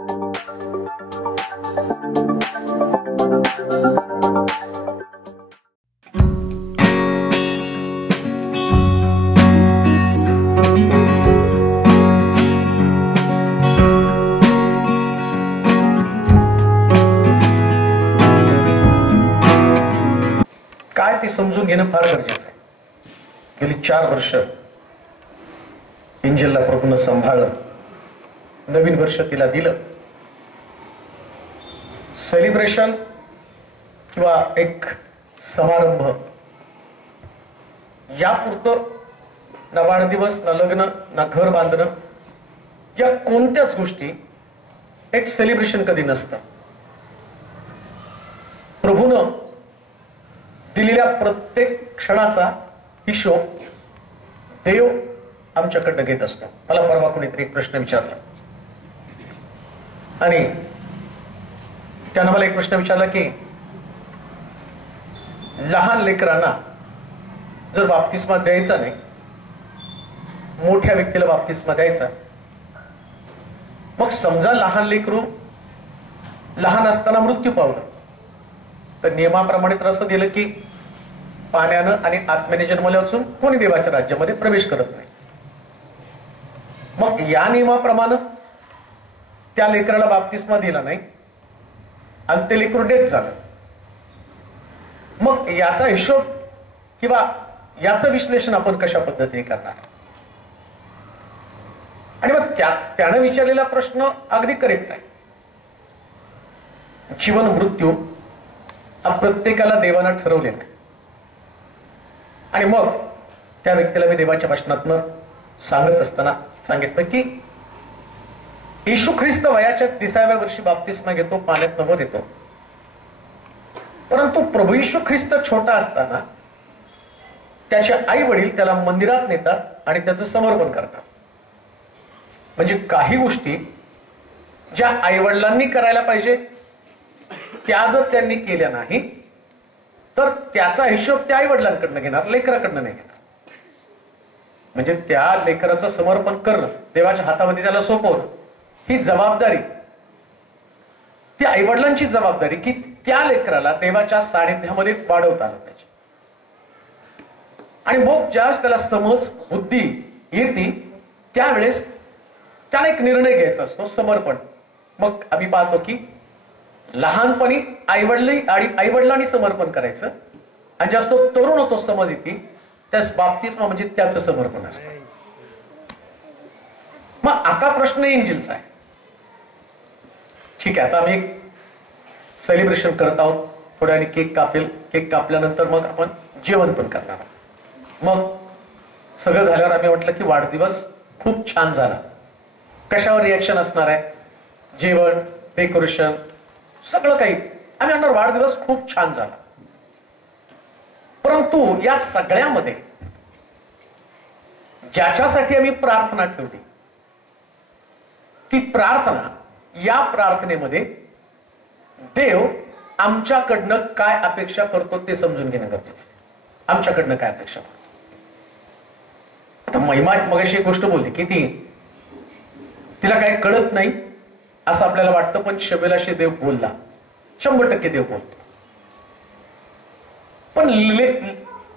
काय ते समजून घेणं फार गरजेचं आहे. गेली 4 वर्ष एंजलला प्रभूनं सांभाळलं, नवीन वर्ष तिला दिलं. सेलिब्रेशन किंवा एक समारंभ यापुरतं ना वाढदिवस, ना लग्न, ना घर बांधणं, या कोणत्याच गोष्टी एक सेलिब्रेशन कधी नसतं. प्रभूनं दिलेल्या प्रत्येक क्षणाचा हिशोब देव आमच्याकडनं घेत असतो. मला परवा कोणीतरी एक प्रश्न विचारला आणि त्यानं मला एक प्रश्न विचारला की लहान लेकरांना जर बाप्तिस्मा द्यायचा नाही, मोठ्या व्यक्तीला बाप्तिस्मा द्यायचा, मग समजा लहान लेकरू लहान असताना मृत्यू पावलं तर नियमाप्रमाणे तर असं दिलं की पाण्यानं आणि आत्म्याने जन्मले असून कोणी देवाच्या राज्यामध्ये प्रवेश करत नाही. मग या नियमाप्रमाणे त्या लेकराला बाप्तिस्मा दिला नाही आणि ते लेकरू डेथ झालं. मग याचा हिशोब किंवा याचं विश्लेषण आपण कशा पद्धतीने करणार? आणि मग त्यानं विचारलेला प्रश्न अगदी करेक्ट आहे. जीवन मृत्यू हा प्रत्येकाला देवानं ठरवलेला आहे. आणि मग त्या व्यक्तीला मी देवाच्या भाषणातनं सांगत असताना सांगितलं की येशू ख्रिस्त वयाच्या 30व्या वर्षी बाप्तिस्मा घेतो, पाण्यात वर येतो. परंतु प्रभू येशू ख्रिस्त छोटा असताना त्याचे आई वडील त्याला मंदिरात नेतात आणि त्याचं समर्पण करतात. म्हणजे काही गोष्टी ज्या आई वडिलांनी करायला पाहिजे त्या जर त्यांनी केल्या नाही तर त्याचा हिशोब त्या आई वडिलांकडनं घेणार, लेकराकडनं नाही घेणार. म्हणजे त्या लेकराचं समर्पण करणं, देवाच्या हातामध्ये त्याला सोपवणं, ही जबाबदारी, ती आई वडिलांची जबाबदारी की त्या लेकराला देवाच्या सानिध्यामध्ये वाढवता आलं पाहिजे. आणि मग ज्यावेळेस त्याला समज बुद्धी येते त्यावेळेस त्याला एक निर्णय घ्यायचा असतो, समर्पण. मग आम्ही पाहतो की लहानपणी आईवडिलांनी समर्पण करायचं आणि जास्त तरुण होतो समज येते त्यास बाप्तिस्मा म्हणजे त्याचं समर्पण असतं. मग आता प्रश्न एंजलचा आहे. ठीक आहे, आता आम्ही सेलिब्रेशन करत आहोत, थोड्या वेळाने केक कापेल, केक कापल्यानंतर मग आपण जेवण पण करणार आहोत. मग सगळं झाल्यावर आम्ही म्हटलं की वाढदिवस खूप छान झाला. कशावर रिॲक्शन असणार आहे? जेवण, डेकोरेशन, सगळं काही. आम्ही म्हणणार वाढदिवस खूप छान झाला. परंतु या सगळ्यामध्ये ज्याच्यासाठी आम्ही प्रार्थना ठेवली ती प्रार्थना, या प्रार्थनेमध्ये देव आमच्याकडनं काय अपेक्षा करतो ते समजून घेणं गरजेचं आहे. आमच्याकडनं काय अपेक्षा करतो? आता महिमा मगाशी एक गोष्ट बोलली की तिला काही कळत नाही असं आपल्याला वाटतं, पण शबेलाशी देव बोलला, 100% देव बोलतो. पण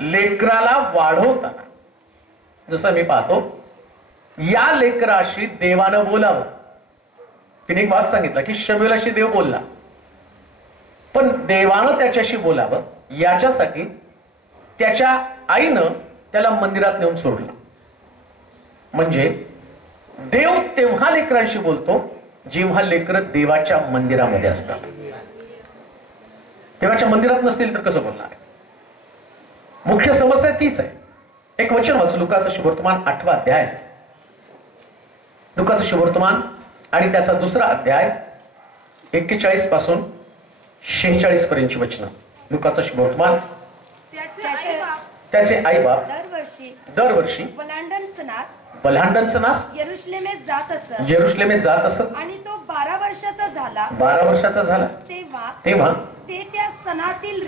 लेकराला वाढवताना जसं मी पाहतो या लेकराशी देवानं बोलावं. तिने एक भाग सांगितला की शबेलाशी देव बोलला, पण देवानं त्याच्याशी बोलावं याच्यासाठी त्याच्या आईनं त्याला मंदिरात नेऊन सोडलं. म्हणजे देव तेव्हा लेकरांशी बोलतो जेव्हा लेकर देवाच्या मंदिरामध्ये असतात. देवाच्या मंदिरात नसतील तर कसं बोलणार आहे? मुख्य समस्या तीच आहे. एक वचन वाच, लुकाचं शुभवर्तमान 8वा अध्याय, लुकाचं शुभवर्तमान आणि त्याचा 2रा अध्याय 41 पासून 46 पर्यंतची वचनं. लुकाचं शुभवर्तमान. त्याचे आई बाप दरवर्षी वल्हांडण सणास यरुशलेमेत जात असत. आणि तो 12 वर्षाचा झाला तेव्हा ते त्या सणातील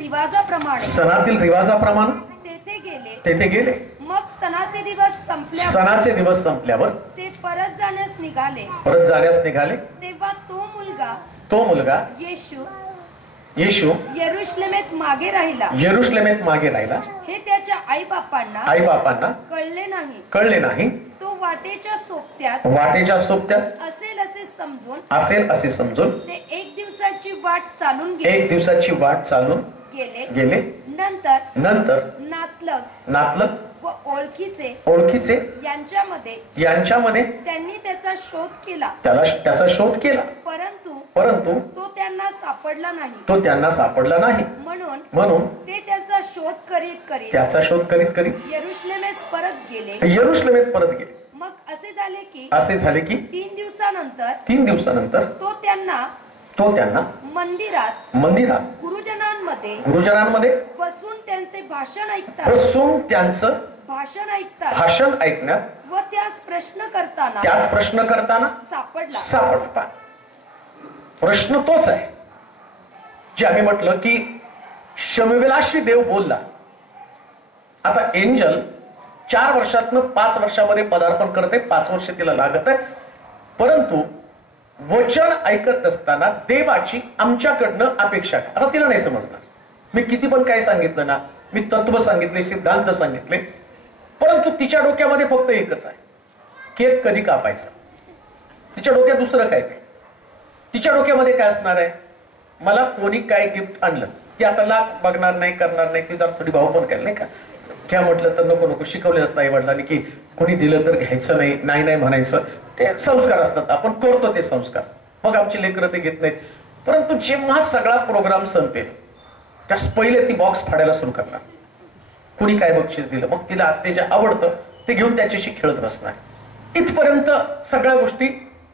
रिवाजाप्रमाणे तेथे गेले. मग सणाचे दिवस संपल्यावर ते परत जाण्यास निघाले तेव्हा तो मुलगा येशू यरुशलेमेत मागे राहिला हे त्याच्या आई बापांना कळले नाही. तो वाटेच्या सोबत्यात असेल असे समजून ते एक दिवसाची वाट चालून गेले. नंतर नातलग व ओळखीचे यांच्यामध्ये त्यांनी त्याचा शोध केला परंतु तो त्यांना सापडला नाही. म्हणून ते त्याचा शोध करीत यरुशलेमेत परत गेले. मग असे झाले की 3 दिवसानंतर तो त्यांना मंदिरात गुरुजनांमध्ये बसून त्यांचे भाषण ऐकण्यात व त्यात प्रश्न करताना सापडला. प्रश्न तोच आहे जे आम्ही म्हटलं की शमूएलाशी देव बोलला. आता एंजल 4 वर्षातनं 5 वर्षामध्ये पदार्पण करते. 5 वर्ष तिला लागत आहे. परंतु वचन ऐकत असताना देवाची आमच्याकडनं अपेक्षा काय? आता तिला नाही समजणार. मी किती पण काय सांगितलं ना, मी तत्व सांगितले, सिद्धांत सांगितले, परंतु तिच्या डोक्यामध्ये फक्त एकच आहे, केक कधी कापायचा. तिच्या डोक्यात दुसरं काय काय. तिच्या डोक्यामध्ये काय असणार आहे, मला कोणी काय गिफ्ट आणलं ती आता लाग बघणार नाही, करणार नाही. ती जर थोडी भाऊ पण केलं नाही का, घ्या म्हटलं तर नको शिकवले असतं आई वडिलांनी की कोणी दिलं तर घ्यायचं नाही म्हणायचं. ते संस्कार असतात, आपण करतो ते संस्कार. मग आमची लेकरं ते घेत नाहीत. परंतु जेव्हा सगळा प्रोग्राम संपेल त्यास पहिले ती बॉक्स फाडायला सुरू करणार. कुणी काय बक्षीस दिलं, मग तिला ते जे आवडतं ते घेऊन त्याच्याशी खेळत बसणार. इथपर्यंत सगळ्या गोष्टी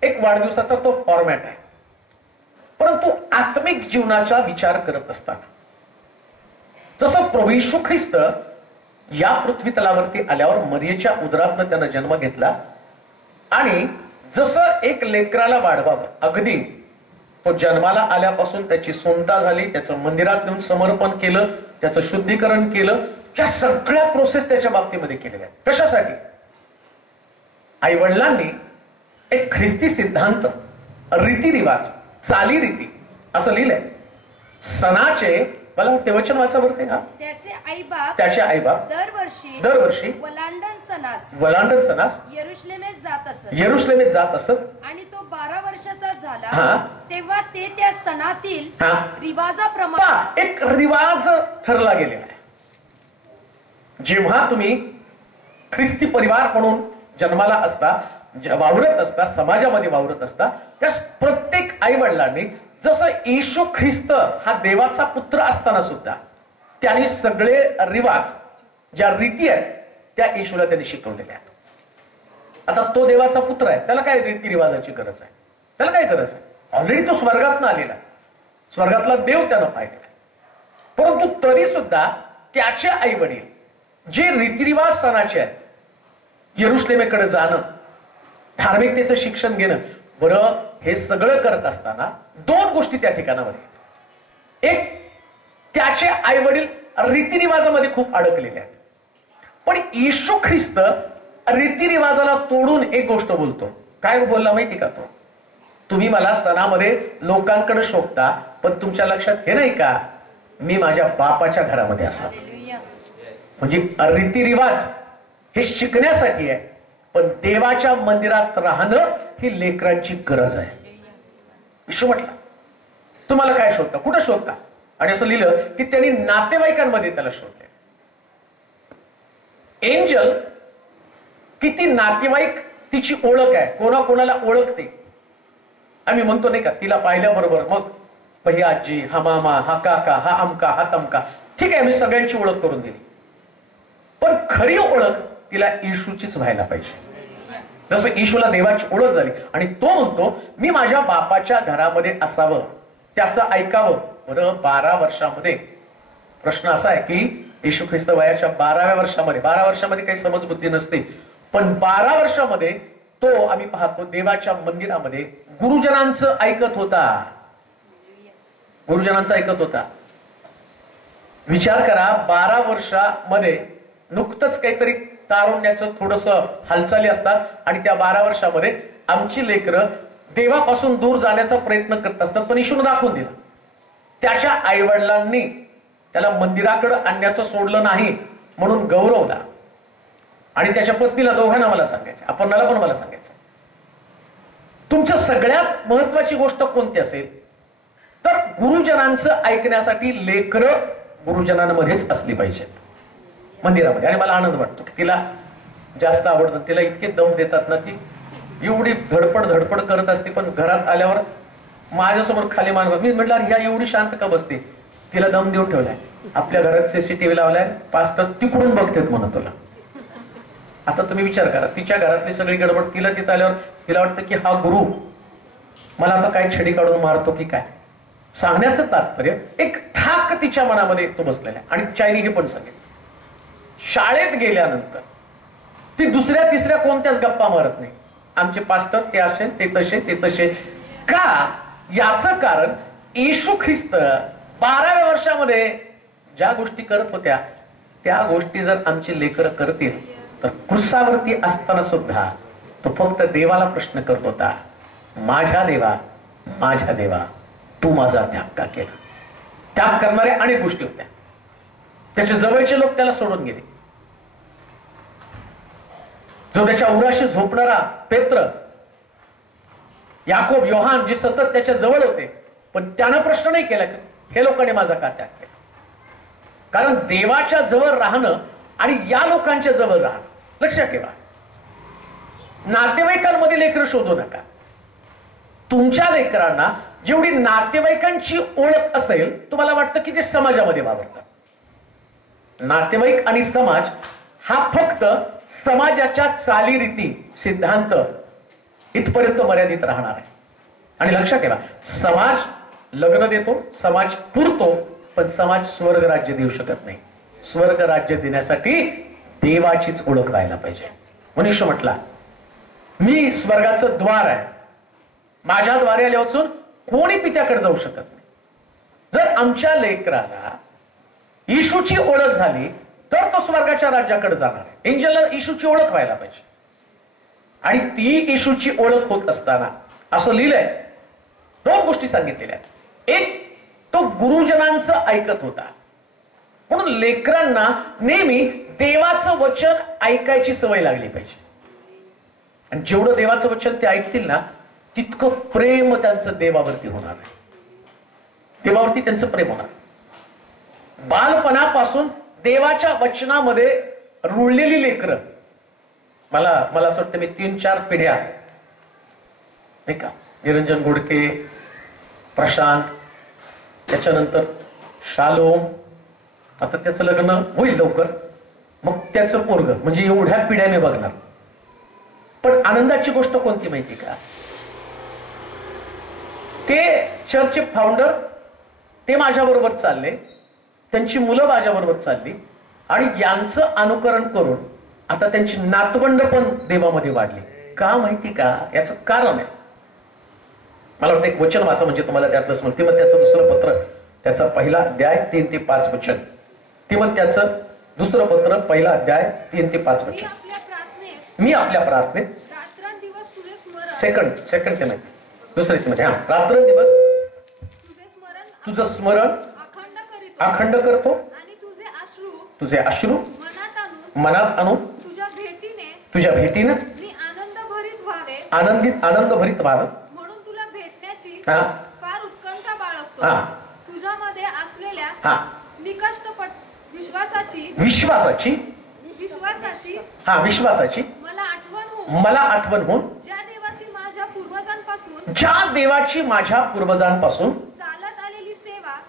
एक वाढदिवसाचा तो फॉर्मॅट आहे. परंतु आत्मिक जीवनाचा विचार करत असताना जसं प्रभू येशू ख्रिस्त या पृथ्वी तलावरती आल्यावर मरियेच्या उदरातनं त्यानं जन्म घेतला आणि जसं एक लेकराला वाढवावं, अगदी तो जन्माला आल्यापासून त्याची सोंता झाली, त्याचं मंदिरात नेऊन समर्पण केलं, त्याचं शुद्धीकरण केलं, या सगळ्या प्रोसेस त्याच्या बाबतीमध्ये केलेल्या आहेत. कशासाठी? आई वडिलांनी एक ख्रिस्ती सिद्धांत, रीतिरिवाज, चालीरीती असं लिहिलंय. सणाचे, मला ते वचन वाचा बरं. त्याचे आईबाप दरवर्षी वलांडन सणास यरुशलेमेत जात असत. आणि तो 12 वर्षाचा झाला तेव्हा ते त्या सणातील रिवाजाप्रमाणे एक रिवाज ठरला गेलेला आहे. जेव्हा तुम्ही ख्रिस्ती परिवार म्हणून जन्माला असता, वावरत असता, समाजामध्ये वावरत असता, त्यास प्रत्येक आई वडिलांनी जसं येशू ख्रिस्त हा देवाचा पुत्र असताना सुद्धा त्यांनी सगळे रिवाज, ज्या रीती आहेत त्या येशूला त्यांनी शिकवलेल्या आहेत. आता तो देवाचा पुत्र आहे, त्याला काय रीतिरिवाजाची गरज आहे? त्याला काय गरज आहे? ऑलरेडी तो स्वर्गातनं आलेला, स्वर्गातला देव त्यानं पाहिलेला. परंतु तरी सुद्धा त्याचे आई वडील जे रीतिरिवाज सणाचे आहेत, यरुशलेमेकडे जाणं, धार्मिकतेचं शिक्षण घेणं, बरं हे सगळं करत असताना 2 गोष्टी त्या ठिकाणामध्ये. एक, त्याचे आई वडील रीतिरिवाजामध्ये खूप अडकलेले आहेत. पण येशू ख्रिस्त रीतिरिवाजाला तोडून एक गोष्ट बोलतो. काय बोलला माहिती का तो? तुम्ही मला सणामध्ये लोकांकडे शोधता, पण तुमच्या लक्षात हे नाही का, मी माझ्या बापाच्या घरामध्ये असावं. म्हणजे रीतिरिवाज हे शिकण्यासाठी आहे, पण देवाच्या मंदिरात राहणं ही लेकरांची गरज आहे. येशू म्हटला, तुम्हाला काय शोधता, कुठं शोधता? आणि असं लिहिलं की त्यांनी नातेवाईकांमध्ये त्याला शोधले. एंजल किती नातेवाईक तिची ओळख आहे, कोणाकोणाला ओळखते. आम्ही म्हणतो नाही का, तिला पाहिल्याबरोबर मग ही आजी, हा मामा, हा काका, हा अमका, हा तमका, ठीक आहे, मी सगळ्यांची ओळख करून दिली. पण खरी ओळख तिला येशूचीच व्हायला पाहिजे. जसं येशूला देवाची ओळख झाली आणि तो म्हणतो मी माझ्या बापाच्या घरामध्ये असावं, त्याचं ऐकावं. बरं 12 वर्षामध्ये प्रश्न असा आहे की येशू ख्रिस्त वयाच्या 12व्या वर्षामध्ये, 12 वर्षामध्ये काही समज बुद्धी नसते, पण 12 वर्षामध्ये तो आम्ही पाहतो देवाच्या मंदिरामध्ये गुरुजनांचं ऐकत होता. गुरुजनांचं ऐकत होता. विचार करा, 12 वर्षामध्ये नुकतंच काहीतरी तारुण्याचं थोडस हालचाली असतात आणि त्या 12 वर्षामध्ये आमची लेकरं देवापासून दूर जाण्याचा प्रयत्न करत असतात. पण येशूने दाखवून दिला. त्याच्या आईवडिलांनी त्याला मंदिराकडे आणण्याचं सोडलं नाही म्हणून गौरवला. आणि त्याच्या पत्नीला, दोघांना मला सांगायचं, अपर्णाला पण मला सांगायचं, तुमच्या सगळ्यात महत्वाची गोष्ट कोणती असेल तर गुरुजनांचं ऐकण्यासाठी लेकरं गुरुजनांमध्येच असली पाहिजेत मंदिरामध्ये. आणि मला आनंद वाटतो की तिला जास्त आवडतं. तिला इतके दम देतात ना, ती एवढी धडपड करत असते, पण घरात आल्यावर माझ्यासमोर खाली मान. मी म्हटलं ह्या एवढी शांत का बसते? तिला दम देऊन ठेवलाय. आपल्या घरात सीसीटीव्ही लावलाय, पास्टर तिकडून बघतेत म्हणा तुला. आता तुम्ही विचार करा, तिच्या घरातली सगळी गडबड, तिला तिथं आल्यावर तिला वाटतं की हा गुरु मला आता काय छडी काढून मारतो की काय. सांगण्याचं तात्पर्य एक ठाक तिच्या मनामध्ये तो बसलेला आहे. आणि तिच्या हे पण सांगेल, शाळेत गेल्यानंतर ती दुसऱ्या तिसऱ्या कोणत्याच गप्पा मारत नाही. आमचे पास्टर ते असे, ते तसे, ते तसे. का? याचं कारण येशू ख्रिस्त 12व्या वर्षामध्ये ज्या गोष्टी करत होत्या त्या गोष्टी जर आमची लेकरं करतील तर क्रुसावरती असताना सुद्धा तो फक्त देवाला प्रश्न करत होता, माझ्या देवा, माझ्या देवा, तू माझा त्याग का केला? त्याग करणाऱ्या अनेक गोष्टी होत्या. त्याचे जवळचे लोक त्याला सोडून गेले. जो त्याच्या उराशी झोपणारा पेत्र, याकोब, योहान, जे सतत त्याच्या जवळ होते, पण त्यानं प्रश्न नाही केला की हे लोकांनी माझा का त्याग केला. कारण देवाच्या जवळ राहणं आणि या लोकांच्या जवळ राहणं, लक्षात ठेवा, नातेवाईकांमध्ये लेकरं शोधू नका. तुमच्या लेकरांना जेवढी नातेवाईकांची ओळख असेल, तुम्हाला वाटतं की ते समाजामध्ये वावरतात. नातेवाईक आणि समाज हा फक्त समाजाच्या चालीरीती, सिद्धांत इथपर्यंत मर्यादित राहणार आहे. आणि लक्षात ठेवा, समाज लग्न देतो, समाज पुरतो, पण समाज स्वर्ग राज्य देऊ शकत नाही. स्वर्ग राज्य देण्यासाठी देवाचीच ओळख व्हायला पाहिजे. मनुष्य म्हटला, मी स्वर्गाचं द्वार आहे, माझ्या द्वारे आले वाचून कोणी पित्याकडे जाऊ शकत नाही. जर आमच्या लेकराला येशूची ओळख झाली तर तो स्वर्गाच्या राज्याकडे जाणार आहे. एंजलला येशूची ओळख व्हायला पाहिजे. आणि ती येशूची ओळख होत असताना असं लिहिलंय, 2 गोष्टी सांगितलेल्या. एक, तो गुरुजनांचं ऐकत होता. म्हणून लेकरांना नेहमी देवाचं वचन ऐकायची सवय लागली पाहिजे. आणि जेवढं देवाचं वचन ते ऐकतील ना, तितकं प्रेम त्यांचं देवावरती होणार आहे. देवावरती त्यांचं प्रेम होणार. बालपणापासून देवाच्या वचनामध्ये रुळलेली लेकरं, मला असं वाटतं मी 3-4 पिढ्या नाही का, निरंजन गोडके, प्रशांत, त्याच्यानंतर शालोम, आता त्याचं लग्न होईल लवकर, मग त्याचं पोरग, म्हणजे एवढ्या पिढ्या मी बघणार. पण आनंदाची गोष्ट कोणती माहिती का? ते चर्चचे फाउंडर, ते माझ्या बरोबर चालले, त्यांची मुलं माझ्या बरोबर चालली, आणि यांचं अनुकरण करून आता त्यांची नातवंड पण देवामध्ये वाढली. का माहिती का? याचं कारण आहे. मला वाटतं एक वचन वाचा म्हणजे तुम्हाला त्यातलं समजते. मग त्याचं 2रं पत्र, त्याचा 1ला अध्याय 3 ते 5 वचन. ती मग त्याचं 2रं पत्र 1ला अध्याय 3 ते 5 वचन. मी आपल्या प्रार्थनेत सेकंड ते माहिती, दुसरे मध्ये, हा, रात्रंदिवस तुझं स्मरण अखंड करतो, तुझे अश्रू मनात आणून तुझ्या भेटीने आनंद भरीत व्हावं म्हणून तुला भेटण्याची हा फार उत्कंठा बाळगतो. हा तुझ्यामध्ये असलेल्या हा निकष्ट विश्वासाची हा विश्वासाची मला आठवण होऊन ज्या देवाची माझ्या पूर्वजांपासून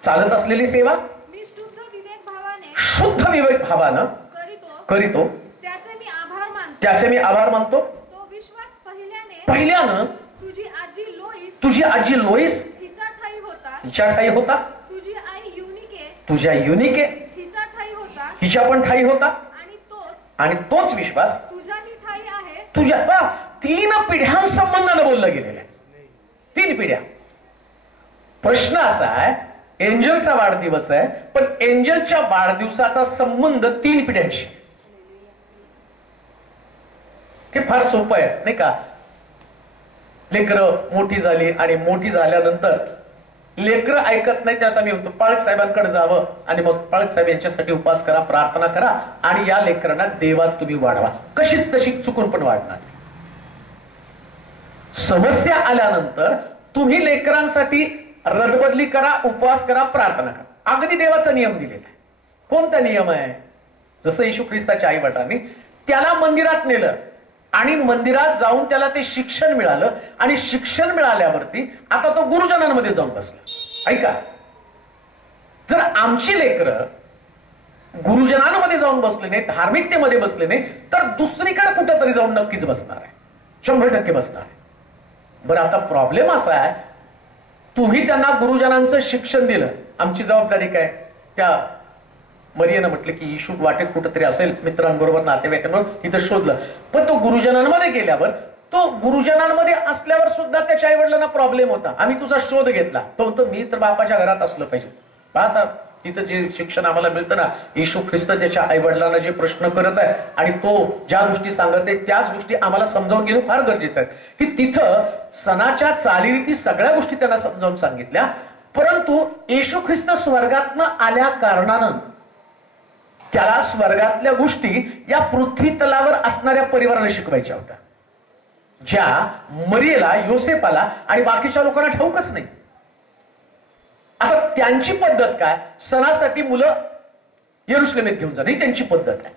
चालत असलेली सेवा मी शुद्ध विवेक भावानं करीतो, त्याचे मी आभार मानतो. तो विश्वास पहिल्यानं तुझी आजी लोईस हिच्या ठाई होता, तुझ्या युनिके हिच्या पण ठाई होता, आणि तोच विश्वास तुझ्या 3 पिढ्यांसंबंधानं बोललं गेलेलं आहे. 3 पिढ्या. प्रश्न असा आहे, एंजलचा वाढदिवस आहे, पण एंजलच्या वाढदिवसाचा संबंध 3 पिढ्यांशी. हे फार सोपं आहे नाही का. लेकरं मोठी झाली आणि मोठी झाल्यानंतर लेकरं ऐकत नाही, त्यासाठी मी म्हणतो पाळक साहेबांकडे जावं आणि मग पाळक साहेब यांच्यासाठी उपास करा, प्रार्थना करा आणि या लेकरांना देवात तुम्ही वाढवा. कशीच तशी चुकून पण वाढणार. समस्या आल्यानंतर तुम्ही लेकरांसाठी रदबदली करा, उपवास करा, प्रार्थना करा. अगदी देवाचा नियम दिलेला आहे. कोणता नियम आहे? जसं येशू ख्रिस्ताच्या आई वडिलांनी त्याला मंदिरात नेलं आणि मंदिरात जाऊन त्याला ते शिक्षण मिळालं आणि शिक्षण मिळाल्यावरती आता तो गुरुजनांमध्ये जाऊन बसला. ऐका, जर आमची लेकरं गुरुजनांमध्ये जाऊन बसले नाही, धार्मिकतेमध्ये बसले नाही, तर दुसरीकडे कुठेतरी जाऊन नक्कीच बसणार आहे, 100% बसणार आहे. बरं, आता प्रॉब्लेम असा आहे, तुम्ही त्यांना गुरुजनांचं शिक्षण दिलं, आमची जबाबदारी काय? त्या मरियेनं म्हटलं की येशू वाटेत कुठेतरी असेल, मित्रांबरोबर नातेवाईकांबरोबर तिथं शोधलं. पण तो गुरुजनांमध्ये गेल्यावर, तो गुरुजनांमध्ये असल्यावर सुद्धा त्याच्या आई वडिलांना प्रॉब्लेम होता. आम्ही तुझा शोध घेतला. तो म्हणतो मी तर बापाच्या घरात असलं पाहिजे. पाहता तिथं जे शिक्षण आम्हाला मिळतं ना, येशू ख्रिस्त त्याच्या आई वडिलांना जे प्रश्न करत आहे आणि तो ज्या गोष्टी सांगत आहे त्याच गोष्टी आम्हाला समजावून घेणं फार गरजेचं आहे. की तिथं सणाच्या चालीरीती सगळ्या गोष्टी त्यांना समजावून सांगितल्या, परंतु येशू ख्रिस्त स्वर्गातनं आल्या कारणानं त्याला स्वर्गातल्या गोष्टी या पृथ्वी तलावर असणाऱ्या परिवाराला शिकवायच्या होत्या, ज्या मरियेला, योसेफाला आणि बाकीच्या लोकांना ठाऊकच नाही. आता त्यांची पद्धत काय? सणासाठी मुलं येरुशलेमेत घेऊन जाणं ही त्यांची पद्धत आहे.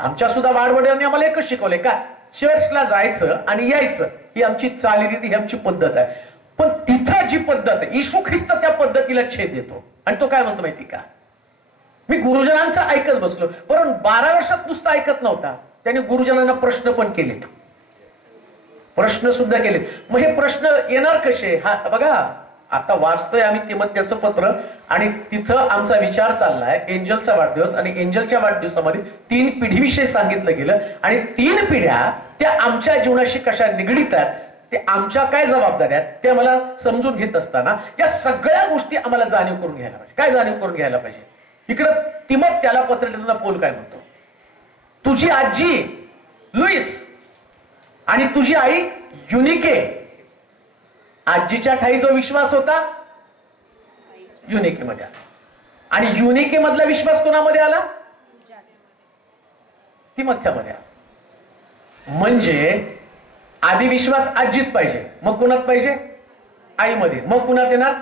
आमच्या सुद्धा वाडवडिलांनी आम्हाला एकच शिकवलंय का, चर्चला जायचं आणि यायचं ही आमची चालीरीती, ही आमची पद्धत आहे. पण तिथं जी पद्धत आहे, येशू ख्रिस्त त्या पद्धतीला छेद देतो आणि तो काय म्हणतो माहिती का? मी गुरुजनांचं ऐकत बसलो, पण 12 वर्षात नुसतं ऐकत नव्हता, त्याने गुरुजनांना प्रश्न पण केलेत, प्रश्न सुद्धा केलेत. मग हे प्रश्न येणार कसे? हा बघा, आता वाचतोय आम्ही तिमोथेचं पत्र आणि तिथं आमचा विचार चाललाय एंजलचा वाढदिवस, आणि एंजलच्या वाढदिवसामध्ये 3 पिढीविषयी सांगितलं गेलं आणि 3 पिढ्या त्या आमच्या जीवनाशी कशा निगडीत आहेत, ते आमच्या काय जबाबदाऱ्या आहेत ते आम्हाला समजून घेत असताना या सगळ्या गोष्टी आम्हाला जाणीव करून घ्यायला पाहिजे. काय जाणीव करून घ्यायला पाहिजे? इकडं तिमोथेला पत्र लिहिताना पौल काय म्हणतो? तुझी आजी लुईस आणि तुझी आई युनिके, आजीच्या ठाई जो विश्वास होता युनिकेमध्ये आला आणि युनिके मधला विश्वास कोणामध्ये आला? तिमोथेमध्ये आला. म्हणजे आधी विश्वास आजीत पाहिजे, मग कुणात पाहिजे? आईमध्ये, मग कुणात येणार?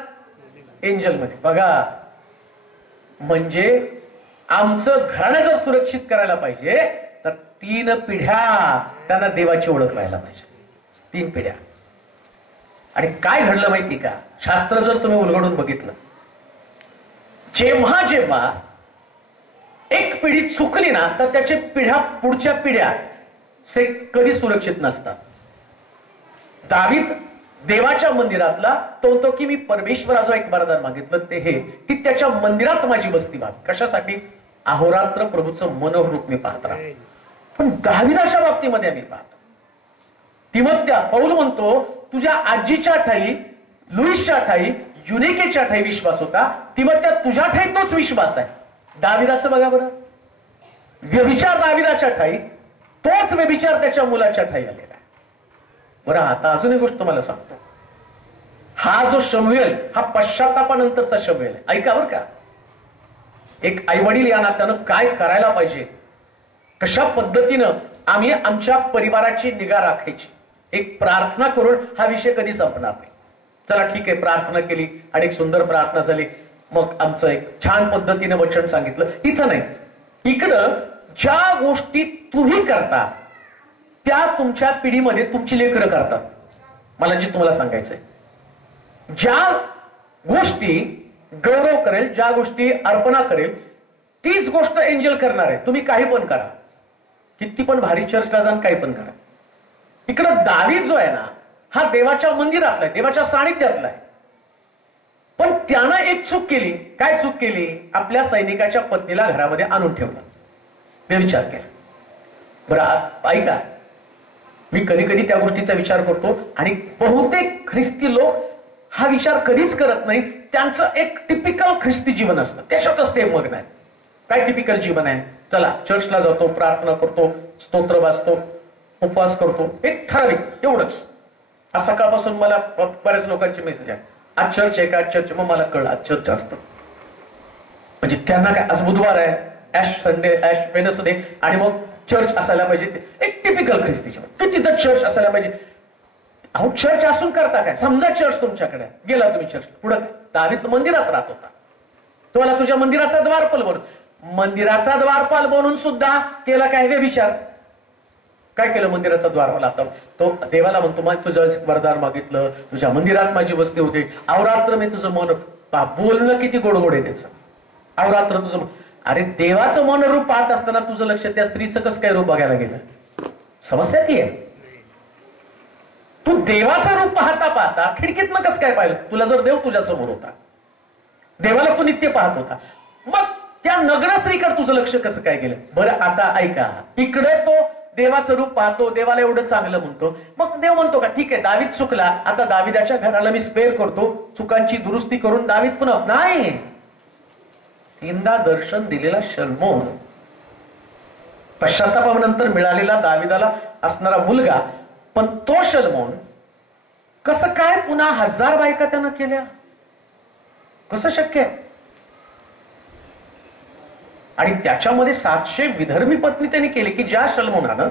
एंजलमध्ये. बघा, म्हणजे आमचं घराणं जर सुरक्षित करायला पाहिजे तर 3 पिढ्या त्यांना देवाची ओळख व्हायला पाहिजे. 3 पिढ्या. आणि काय घडलं माहिती का? शास्त्र जर तुम्ही उलगडून बघितलं, जेव्हा जेव्हा एक पिढी चुकली ना, तर त्याच्या पिढ्या, पुढच्या पिढ्या कधी सुरक्षित नसतात. दावीद देवाच्या मंदिरातला तो म्हणतो की मी परमेश्वराचं एक वरदान मागितलं, ते हे की त्याच्या मंदिरात माझी बस्ती व्हावी. कशासाठी? अहोरात्र प्रभूचं मनोरूप मी पाहत राहतो. पण दाविदाच्या बाबतीमध्ये आम्ही पाहतो, तिमोथेला पौल म्हणतो तुझ्या आजीच्या ठाई, लुईसच्या ठाई, युनिकेच्या ठाई विश्वास होता, तिमोथेला तुझ्या ठाई तोच विश्वास आहे. दाविदाचं बघा बरं, व्यभिचार दाविदाच्या ठाई, तोच व्यभिचार त्याच्या मुलाच्या ठाई आलेला आहे. बरं, आता अजून एक गोष्ट तुम्हाला सांगतो. हा जो शमूएल, हा पश्चात्तापानंतरचा शमूएल आहे. ऐका बरं का, एक आई वडील या नात्यानं काय करायला पाहिजे, कशा पद्धतीनं आम्ही आमच्या परिवाराची निगा राखायची. एक प्रार्थना करून हा विषय कधी संपणार नाही. चला ठीक आहे, प्रार्थना केली आणि एक सुंदर प्रार्थना झाली, मग आमचं एक छान पद्धतीने वचन सांगितलं. इथं नाही, इकडं ज्या गोष्टी तुम्ही करता त्या तुमच्या पिढीमध्ये तुमची लेकरं करतात. मला जे तुम्हाला सांगायचंय, ज्या गोष्टी गौरव करेल, ज्या गोष्टी अर्पणा करेल, तीच गोष्ट एंजल करणार आहे. तुम्ही काही पण करा, किती पण भारी चर्चला जाण, काही पण करा. इकडं दावीद जो आहे ना, हा देवाच्या मंदिरातला आहे, देवाच्या सानिध्यातला आहे. पण त्यानं एक चूक केली. काय चूक केली? आपल्या सैनिकाच्या पत्नीला घरामध्ये आणून ठेवलं, व्यभिचार केला. बरं ऐका, मी कधी कधी त्या गोष्टीचा विचार करतो आणि बहुतेक ख्रिस्ती लोक हा विचार कधीच करत नाही. त्यांचं एक टिपिकल ख्रिस्ती जीवन असतं, त्याच्यातच ते मग्न आहे. काय टिपिकल जीवन आहे? चला चर्चला जातो, प्रार्थना करतो, स्तोत्र वाचतो, उपवास करतो, एक ठराविक एवढंच. आज सकाळपासून मला बऱ्याच लोकांचे मेसेज आहे, आज चर्च आहे का, आज चर्च. मग मला कळलं आज चर्च असतं. म्हणजे त्यांना काय, आज बुधवार आहे, ऍश संडे, ऍश वेडनेसडे, आणि मग चर्च असायला पाहिजे. एक टिपिकल ख्रिस्तीच्या तिथं चर्च असायला पाहिजे. अहो चर्च असून करता काय? समजा चर्च तुमच्याकडे गेला तुम्ही चर्च, पुढे दावीद मंदिरात राहत होता, तुम्हाला तुझ्या मंदिराचा द्वारपाल बनून, मंदिराचा द्वारपाल बनून सुद्धा केला काय व्यभिचार. काय केलं मंदिराचा द्वारपाल? आता तो देवाला म्हणतो, मग तुझं वरदान मागितलं, तुझ्या मंदिरात माझी वस्ती होते, अवरात्र मी तुझं मन, बोलणं किती गोडगोड आहे त्याचं, अवरात्र तुझं. अरे देवाचं मन रूप पाहत असताना तुझं लक्ष त्या स्त्रीचं कसं काय रूप बघायला गेलं? समस्या ती आहे. तू देवाचं रूप पाहता पाहता खिडकीतनं कसं काय पाहिलं? तुला जर देव तुझ्या समोर होता, देवाला तू नित्य पाहत होता, मग त्या नग्न स्त्रीकडे तुझं लक्ष कसं काय गेलं? बरं आता ऐका, इकडे तो देवाचं रूप पाहतो, देवाला एवढं चांगलं म्हणतो, मग देव म्हणतो का ठीक आहे दावीद चुकला, आता दाविदाच्या घराला मी स्पेअर करतो, चुकांची दुरुस्ती करून दावीद पुन्हा. नाही, तीनदा दर्शन दिलेला शल्मोन, पश्चातापानंतर मिळालेला दाविदाला असणारा मुलगा, पण तो शल्मोन कसं काय पुन्हा 1000 बायका त्यानं केल्या? कसं शक्य आहे? आणि त्याच्यामध्ये 700 विधर्मी पत्नी त्यांनी केली, की ज्या शल्मोनानं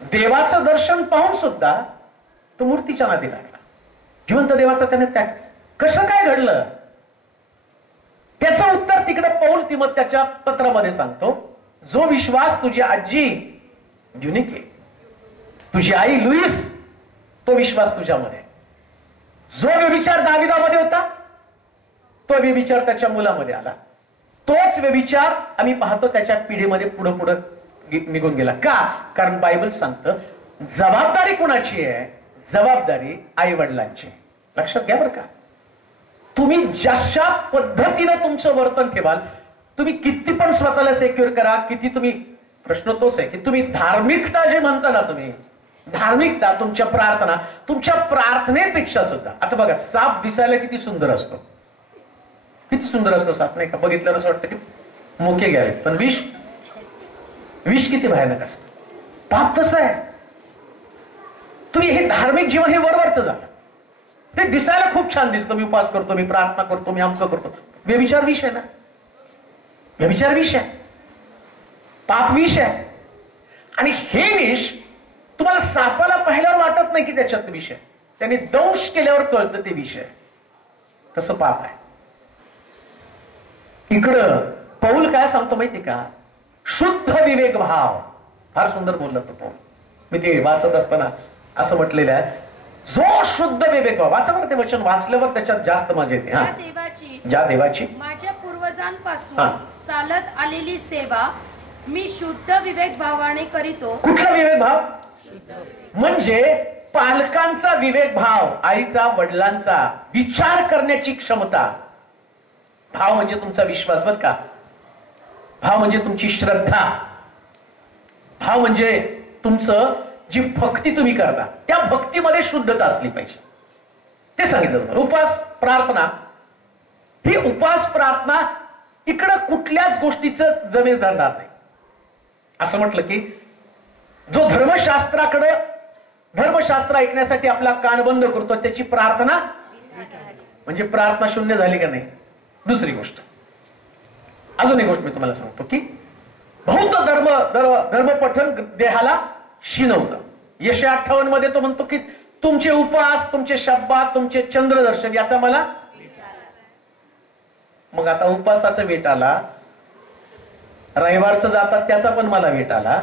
देवाचं दर्शन पाहून सुद्धा तो मूर्तीच्या नादी लागला. जिवंत देवाचा त्याने त्याग. कसं काय घडलं? त्याचं उत्तर तिकडे पौल तिमोथेच्या पत्रामध्ये सांगतो, जो विश्वास तुझी आजी जुनिके, तुझी आई लुईस, तो विश्वास तुझ्यामध्ये, जो व्यभिचार दाविदामध्ये होता तो व्यभिचार त्याच्या मुलामध्ये आला, तोच व्यभिचार आम्ही पाहतो त्याच्या पिढीमध्ये पुढे पुढे निघून गेला. का? कारण बायबल सांगतं जबाबदारी कोणाची आहे? जबाबदारी आई वडिलांची. लक्षात घ्या बरं का. तुम्ही जशा पद्धतीनं तुमचं वर्तन ठेवाल, तुम्ही किती पण स्वतःला सेक्युअर करा, किती तुम्ही, प्रश्न तोच आहे की तुम्ही धार्मिकता जे म्हणता ना, तुम्ही धार्मिकता, तुमच्या प्रार्थनेपेक्षा सुद्धा. आता बघा, साप दिसायला किती सुंदर असतो, किती सुंदर असतो साप, नाही का? बघितल्यावर असं वाटतं की मोके घ्यावेत, पण विष किती भयानक असतं. पाप तसं आहे. तुम्ही हे धार्मिक जीवन हे वरवरचं झालं, ते दिसायला खूप छान दिसतं, मी उपवास करतो, मी प्रार्थना करतो, मी अमक करतो. व्यभिचार विष आहे ना, व्यभिचार विष आहे, पाप विष आहे. आणि हे विष तुम्हाला सापाला पाहिल्यावर वाटत नाही की त्याच्यात विष आहे, त्याने दंश केल्यावर कळतं ते विष आहे. तसं पाप आहे. इकडं पौल काय सांगतो माहिती का? शुद्ध विवेक भाव. फार सुंदर बोलला तो पौल. मी ते वाचत असताना असं म्हटलेलं आहे, जो शुद्ध विवेक भाव. वाचा बरं ते वचन, वाचल्यावर त्याच्यात जास्त मजा येते. ज्या देवाची माझ्या पूर्वजांपासून चालत आलेली सेवा मी शुद्ध विवेक भावाने करीतो. कुठला विवेक भाव? म्हणजे पालकांचा विवेक भाव, आईचा वडिलांचा विचार करण्याची क्षमता. भाव म्हणजे तुमचा विश्वास बर का, भाव म्हणजे तुमची श्रद्धा, भाव म्हणजे तुमचं जी भक्ती तुम्ही करता त्या भक्तीमध्ये शुद्धता असली पाहिजे. ते सांगितलं तुम्हाला. उपास प्रार्थना, ही उपास प्रार्थना इकडं कुठल्याच गोष्टीचं जमेस धरणार नाही. असं म्हटलं की जो धर्मशास्त्र ऐकण्यासाठी आपला कान बंद करतो त्याची प्रार्थना म्हणजे प्रार्थना शून्य झाली का नाही. दुसरी गोष्ट, अजून एक गोष्ट मी तुम्हाला सांगतो की बहुत धर्म पठन देहाला शिनवतं. यशया 58 मध्ये तो म्हणतो की तुमचे उपवास, तुमचे शब्दात, तुमचे चंद्रदर्शन याचा मला. मग आता उपवासाचा वेट आला, रविवारचं जातात त्याचा पण मला वेट आला,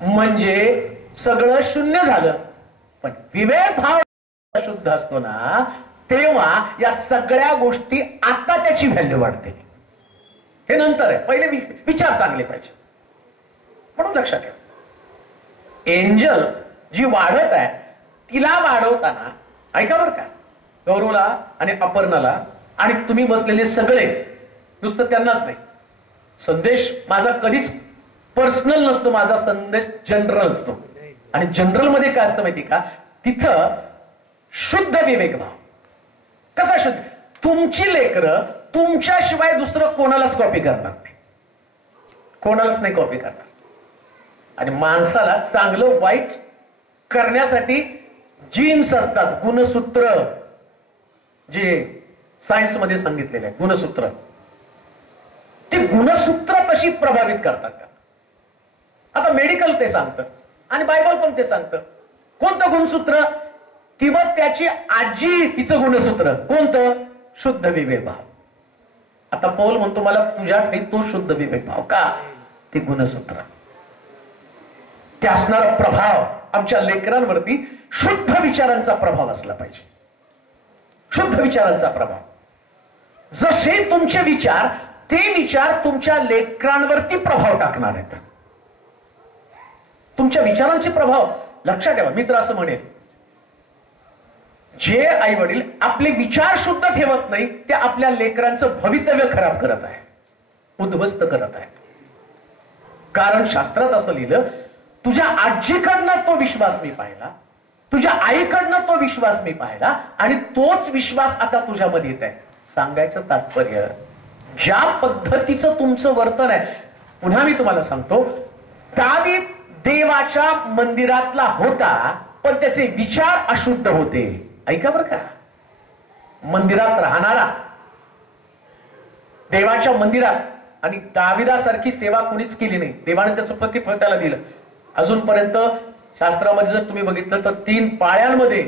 म्हणजे सगळं शून्य झालं. पण विवेक भाव शुद्ध असतो ना, तेव्हा या सगळ्या गोष्टी आता त्याची व्हॅल्यू वाढते. हे नंतर आहे, पहिले विचार चांगले पाहिजे. म्हणून लक्षात ठेवा, एंजल जी वाढत आहे तिला वाढवताना ऐका बरं का, गौरवला आणि अपर्णाला आणि तुम्ही बसलेले सगळे, नुसतं त्यांनाच नाही. संदेश माझा कधीच पर्सनल नसतो, माझा संदेश जनरल असतो. आणि जनरल मध्ये काय असतं माहिती का, तिथं शुद्ध विवेक भाव. कसा शुद्ध? तुमची लेकरं तुमच्याशिवाय दुसरं कोणालाच कॉपी करणार नाही, कोणालाच नाही कॉपी करणार. आणि माणसाला चांगलं वाईट करण्यासाठी जीन्स असतात, गुणसूत्र, जे सायन्स मध्ये सांगितलेले आहे गुणसूत्र, ते गुणसूत्र तशी प्रभावित करतात. आता मेडिकल ते सांगतं आणि बायबल पण ते सांगतं. कोणतं गुणसूत्र? किंवा त्याची आजी तिचं गुणसूत्र कोणतं? शुद्ध विवेक भाव. आता पौल म्हणतो मला तुझ्या ठाई तो शुद्ध विवेक भाव. का? ते गुणसूत्र. ते असणारा प्रभाव आमच्या लेकरांवरती शुद्ध विचारांचा प्रभाव असला पाहिजे. शुद्ध विचारांचा प्रभाव. जसे तुमचे विचार, ते विचार तुमच्या लेकरांवरती प्रभाव टाकणार आहेत. तुमच्या विचारांचे प्रभाव लक्षात ठेवा. मित्र असं म्हणेल, जे आई वडील आपले विचार शुद्ध ठेवत नाही ते आपल्या लेकरांचं भवितव्य खराब करत आहे, उद्ध्वस्त करत आहे. कारण शास्त्रात असं लिहिलं, तुझ्या आजीकडनं तो विश्वास मी पाहिला, तुझ्या आईकडनं तो विश्वास मी पाहिला आणि तोच विश्वास आता तुझ्यामध्ये येत आहे. सांगायचं तात्पर्य, ज्या पद्धतीचं तुमचं वर्तन आहे, पुन्हा मी तुम्हाला सांगतो, दावीद देवाच्या मंदिरातला होता पण त्याचे विचार अशुद्ध होते. ऐका बरं का, मंदिरात राहणारा, देवाच्या मंदिरात, आणि दाविदासारखी सेवा कोणीच केली नाही. देवाने त्याचं प्रतिफळ त्याला दिलं. अजूनपर्यंत शास्त्रामध्ये जर तुम्ही बघितलं तर 3 पाळ्यांमध्ये,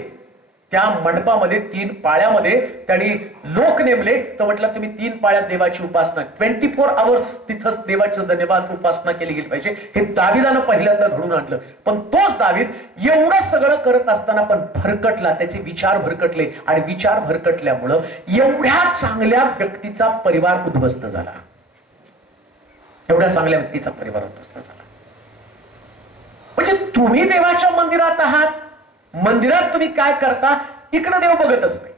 त्या मंडपामध्ये 3 पाळ्यामध्ये त्यांनी लोक नेमले. तर म्हटलं तुम्ही 3 पाळ्यात देवाची उपासना, 24 आवर्स तिथं देवाचं धन्यवाद उपासना केली गेली पाहिजे. हे दाविदानं पहिल्यांदा घडून आणलं. पण तोच दावीद एवढं सगळं करत असताना पण भरकटला, त्याचे विचार भरकटले आणि विचार भरकटल्यामुळं एवढ्या चांगल्या व्यक्तीचा परिवार उद्ध्वस्त झाला. एवढ्या चांगल्या व्यक्तीचा परिवार उद्ध्वस्त झाला. म्हणजे तुम्ही देवाच्या मंदिरात आहात, मंदिरात तुम्ही काय करता तिकडे देव बघतच नाही.